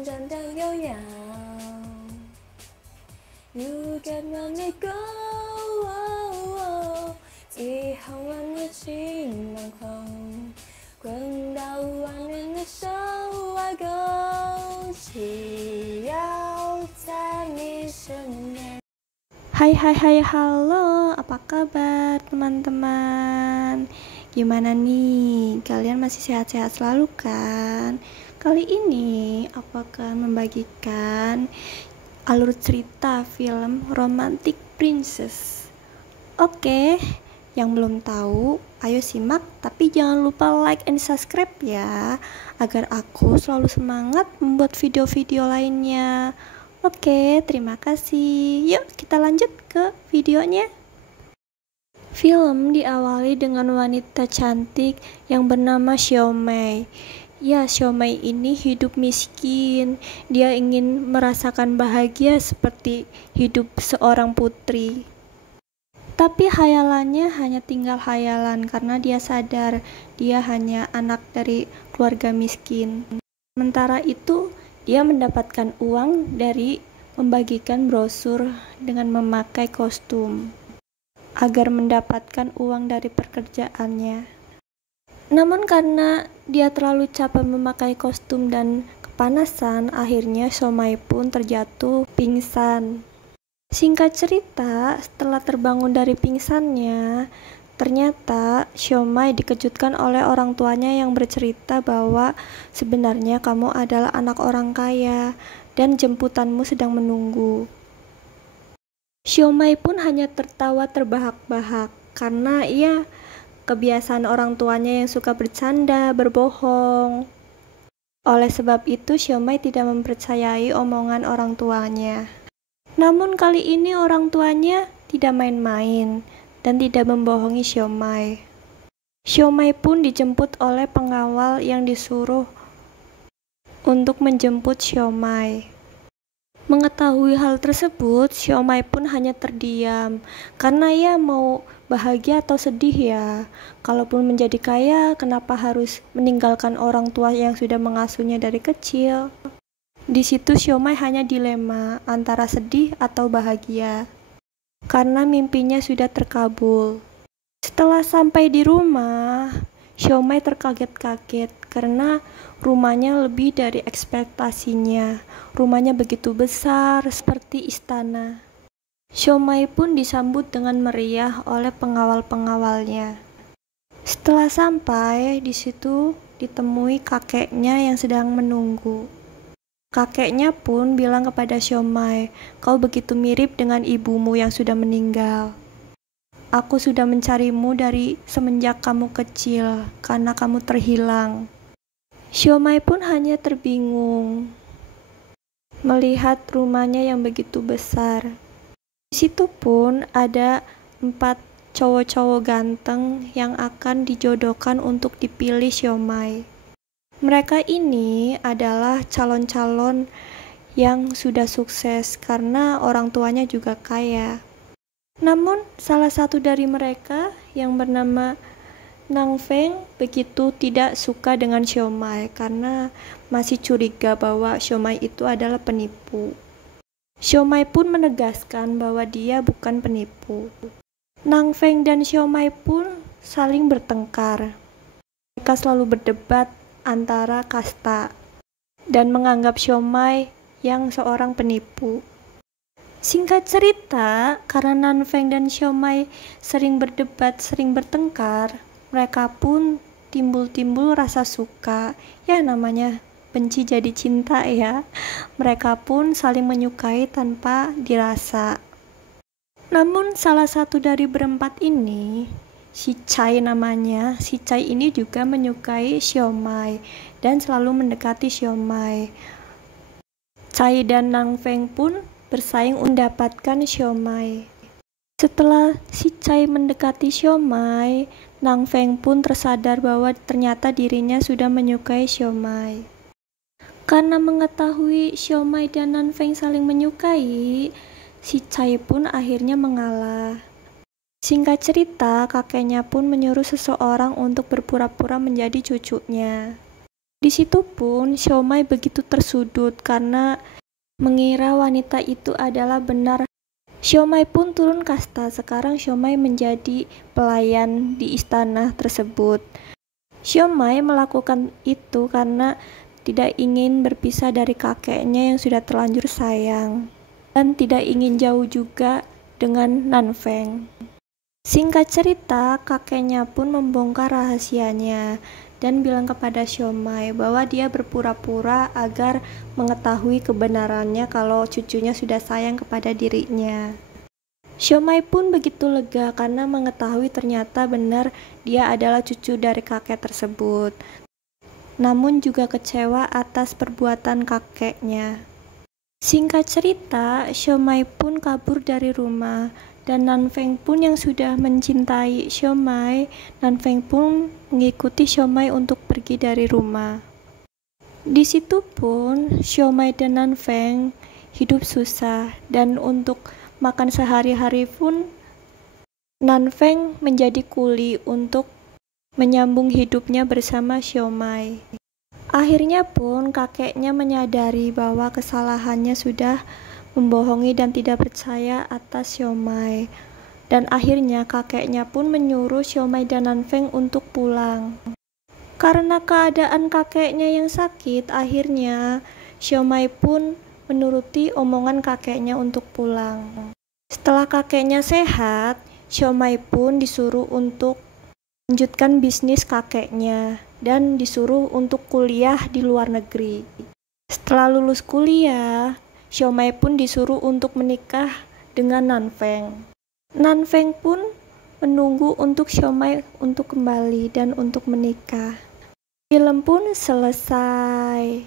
站等悠扬，如今让你go，以后让你情难空，滚到外面的手啊，恭喜要在你身边。Hai hai hai halo, apa kabar teman-teman? Gimana nih? Kalian masih sehat-sehat selalu kan? Kali ini aku akan membagikan alur cerita film Romantic Princess. Oke, yang belum tahu, ayo simak, tapi jangan lupa like and subscribe ya, agar aku selalu semangat membuat video-video lainnya. Oke, terima kasih. Yuk kita lanjut ke videonya. Film diawali dengan wanita cantik yang bernama Xiaomei. Ya, Xiaomei ini hidup miskin. Dia ingin merasakan bahagia seperti hidup seorang putri. Tapi hayalannya hanya tinggal hayalan karena dia sadar dia hanya anak dari keluarga miskin. Sementara itu, dia mendapatkan uang dari membagikan brosur dengan memakai kostum agar mendapatkan uang dari pekerjaannya. Namun karena dia terlalu capek memakai kostum dan kepanasan, akhirnya Xiaomei pun terjatuh pingsan. Singkat cerita, setelah terbangun dari pingsannya, ternyata Xiaomei dikejutkan oleh orang tuanya yang bercerita bahwa sebenarnya kamu adalah anak orang kaya dan jemputanmu sedang menunggu. Xiaomei pun hanya tertawa terbahak-bahak karena ia kebiasaan orang tuanya yang suka bercanda, berbohong. Oleh sebab itu, Xiaomei tidak mempercayai omongan orang tuanya. Namun kali ini orang tuanya tidak main-main dan tidak membohongi Xiaomei. Xiaomei pun dijemput oleh pengawal yang disuruh untuk menjemput Xiaomei. Mengetahui hal tersebut, Xiaomei pun hanya terdiam karena ia mau bahagia atau sedih ya. Kalaupun menjadi kaya, kenapa harus meninggalkan orang tua yang sudah mengasuhnya dari kecil? Di situ Xiaomei hanya dilema antara sedih atau bahagia karena mimpinya sudah terkabul. Setelah sampai di rumah, Xiaomei terkaget-kaget karena rumahnya lebih dari ekspektasinya. Rumahnya begitu besar seperti istana. Xiaomei pun disambut dengan meriah oleh pengawal-pengawalnya. Setelah sampai di situ ditemui kakeknya yang sedang menunggu. Kakeknya pun bilang kepada Xiaomei, "Kau begitu mirip dengan ibumu yang sudah meninggal. Aku sudah mencarimu dari semenjak kamu kecil, karena kamu terhilang." Xiaomei pun hanya terbingung melihat rumahnya yang begitu besar. Di situ pun ada 4 cowok-cowok ganteng yang akan dijodohkan untuk dipilih Xiaomei. Mereka ini adalah calon-calon yang sudah sukses karena orang tuanya juga kaya. Namun salah satu dari mereka yang bernama Nang Feng begitu tidak suka dengan Xiaomei karena masih curiga bahwa Xiaomei itu adalah penipu. Xiaomei pun menegaskan bahwa dia bukan penipu. Nang Feng dan Xiaomei pun saling bertengkar. Mereka selalu berdebat antara kasta dan menganggap Xiaomei yang seorang penipu. Singkat cerita, karena Nang Feng dan Xiaomei sering berdebat, sering bertengkar, mereka pun timbul-timbul rasa suka. Ya, namanya benci jadi cinta ya. Mereka pun saling menyukai tanpa dirasa. Namun salah satu dari berempat ini, si Chai namanya, si Chai ini juga menyukai Xiaomei dan selalu mendekati Xiaomei. Chai dan Nang Feng pun bersaing mendapatkan Xiaomei. Setelah si Chai mendekati Xiaomei, Nang Feng pun tersadar bahwa ternyata dirinya sudah menyukai Xiaomei. Karena mengetahui Xiaomei dan Nang Feng saling menyukai, si Chai pun akhirnya mengalah. Singkat cerita, kakeknya pun menyuruh seseorang untuk berpura-pura menjadi cucunya. Di situ pun Xiaomai begitu tersudut karena mengira wanita itu adalah benar. Xiaomai pun turun kasta, sekarang Xiaomai menjadi pelayan di istana tersebut. Xiaomai melakukan itu karena tidak ingin berpisah dari kakeknya yang sudah terlanjur sayang, dan tidak ingin jauh juga dengan Nanfeng. Singkat cerita, kakeknya pun membongkar rahasianya dan bilang kepada Xiaomai bahwa dia berpura-pura agar mengetahui kebenarannya kalau cucunya sudah sayang kepada dirinya. Xiaomai pun begitu lega karena mengetahui ternyata benar dia adalah cucu dari kakek tersebut. Namun juga kecewa atas perbuatan kakeknya. Singkat cerita, Xiaomai pun kabur dari rumah. Dan Nanfeng pun yang sudah mencintai Xiaomai, Nanfeng pun mengikuti Xiaomai untuk pergi dari rumah. Di situ pun Xiaomai dan Nanfeng hidup susah, dan untuk makan sehari-hari pun Nanfeng menjadi kuli untuk menyambung hidupnya bersama Xiaomai. Akhirnya pun kakeknya menyadari bahwa kesalahannya sudah membohongi dan tidak percaya atas Xiaomai. Dan akhirnya kakeknya pun menyuruh Xiaomai dan Nanfeng untuk pulang. Karena keadaan kakeknya yang sakit, akhirnya Xiaomai pun menuruti omongan kakeknya untuk pulang. Setelah kakeknya sehat, Xiaomai pun disuruh untuk melanjutkan bisnis kakeknya dan disuruh untuk kuliah di luar negeri. Setelah lulus kuliah, Xiaomai pun disuruh untuk menikah dengan Nanfeng. Nanfeng pun menunggu untuk Xiaomai untuk kembali dan untuk menikah. Film pun selesai.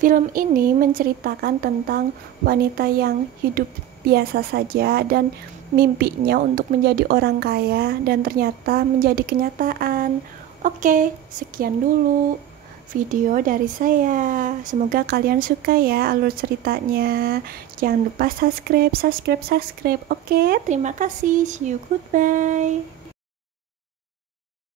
Film ini menceritakan tentang wanita yang hidup biasa saja dan mimpinya untuk menjadi orang kaya dan ternyata menjadi kenyataan. Oke, sekian dulu video dari saya. Semoga kalian suka ya alur ceritanya. Jangan lupa subscribe. Oke, terima kasih. See you, goodbye.